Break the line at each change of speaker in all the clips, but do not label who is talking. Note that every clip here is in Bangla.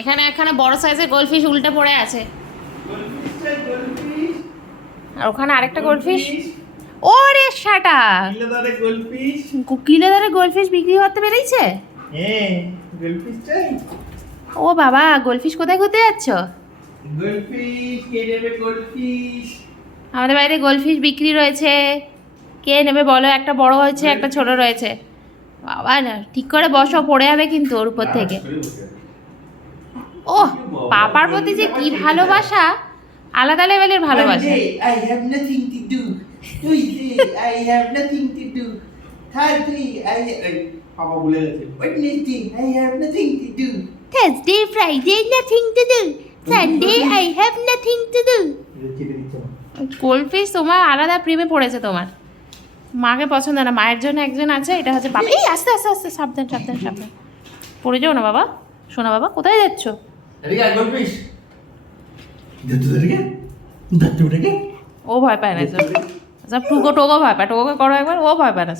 এখানে এখানে বড় সাইজের গোলফিশ উল্টে পড়ে আছে। আর ওখানে আরেকটা গোলফিশ ওরে শাটা! কিলো ধরে গোলফিশ বিক্রি করতে বেরিয়েছে ও বাবা গোলফিশ কোথায় ঘুরতে যাচ্ছ? আমাদের বাইরে গোলফিশ বিক্রি রয়েছে। কে নেবে বলো? একটা বড় হয়েছে, একটা ছোট রয়েছে। বাবা না, ঠিক করে বসো, পড়ে যাবে কিন্তু ওর উপর থেকে। ও পাপার প্রতি যে কি ভালোবাসা আলাদা লেভেলের ভালোবাসা
I have nothing to do. Tuesday, I have nothing to do. Thursday, I এই, পাপা ভুলে গেছে Wednesday, I have nothing to do.
Thursday, Friday, nothing to do. Sunday, I have nothing to do.
এটা চেপে দিচ্ছ না।
গোলফিশ তোমার আলাদা প্রেমে পড়েছে তোমার মাকে পছন্দ না মায়ের জন্য একজন আছে এটা হচ্ছে বাবা এই আস্তে আস্তে আস্তে সাবধান সাবধান সাবধান পড়ে যাও না বাবা শোনা বাবা কোথায় যাচ্ছ
এদিকে আয়,
ও ভয় পায় না সব সব টুকো টোকো ভয় পায়। টোকো করো একবার ও ভয় পায় না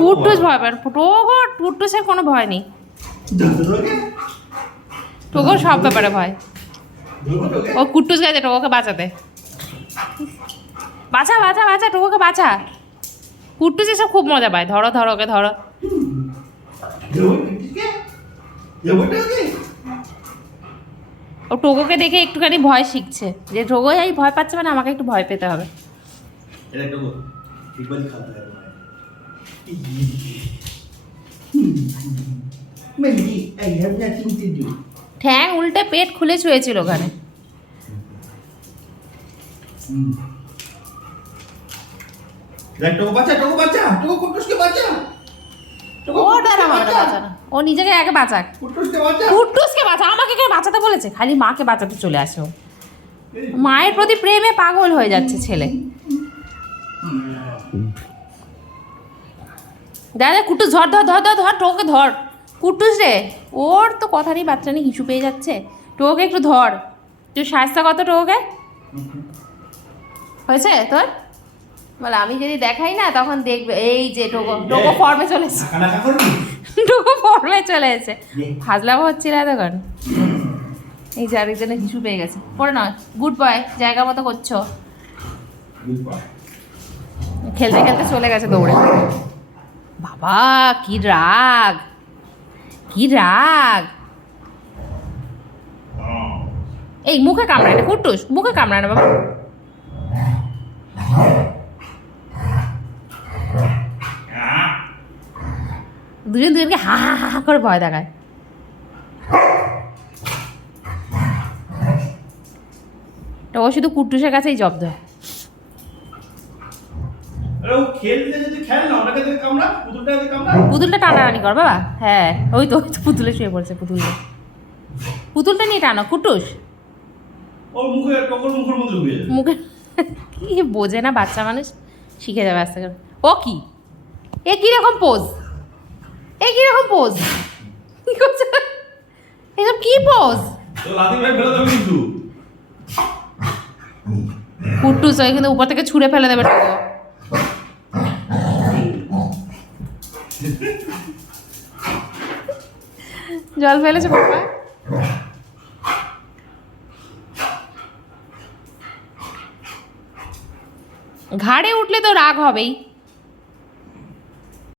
টুটটুস ভয় পায় টোকো টুটটুসের কোনো ভয় নেই। টোকোর সব ব্যাপারে ভয়। ও কুট্টুস গেছে টোকোকে বাঁচাতে। বাঁচা বাছা বাঁচা টোকোকে বাঁচা কুট্টুস এসব খুব মজা পায়। ধরো ধরো ওকে ধরো। ও টোকোকে দেখে একটুখানি ভয় শিখছে। যে টোকো এই ভয় পাচ্ছে মানে আমাকে একটু ভয় পেতে হবে. ঠ্যাং উল্টে পেট খুলে শুয়েছিল ওখানে।
টোকো বাচ্চা টোকো বাচ্চা টোকো কুটুসকে বাচ্চা
ও নিজেকে আগে বাঁচাক।
কুটুসকে
বাঁচা। আমাকে কে বাঁচাতে বলেছে? খালি মাকে বাঁচাতে চলে আসো। মায়ের প্রতি প্রেমে পাগল হয়ে যাচ্ছে ছেলে। দাদা কুটুস ধর ধর ধর ধর ধর টোকে ধর। কুটুস রে ওর তো কথা নেই বাচ্চা নেই হিসু পেয়ে যাচ্ছে। টোকে একটু ধর। তুই সাজটা কত টোকে হয়েছে তোর? বলে আমি যদি দেখাই না তখন দেখবে এই যে টোকো টোকো ফর্মে চলে এসেছে।
নাকা নাকা করবি
টোকো ফর্মে চলে এসেছে। ফাজলামো হচ্ছিল এতক্ষণ। এই যে আরেকজনের হিসু পেয়ে গেছে। পরে নয় গুড বয় জায়গা মতো করছ। খেলতে খেলতে চলে গেছে দৌড়ে। বাবা কি রাগ কি রাগ। এই মুখে কামড়ায় না কুটুস মুখে কামড়ায় না বাবা। দুজন দুজনকে হা হা হা হা করে ভয় দেখায়। তা ও শুধু কুট্টুসের কাছেই জব্দ
কামড়া পুতুলটা
টানাটানি কর বাবা। হ্যাঁ ওই তো পুতুলে শুয়ে পড়েছে পুতুলটা পুতুলটা নিয়ে টানো কুটুস।
মুখে
কি বোঝে না বাচ্চা মানুষ। শিখে যাবে আস্তে করে। ও কি? এ কীরকম পোজ কীরকম পোজ কি করছে? এসব কি পোজ
দেবে কিন্তু।
কুট্টুস ওই কিন্তু উপর থেকে ছুঁড়ে ফেলে দেবে টাকা জল ফেলেছে বাবা। ঘাড়ে উঠলে তো রাগ হবেই।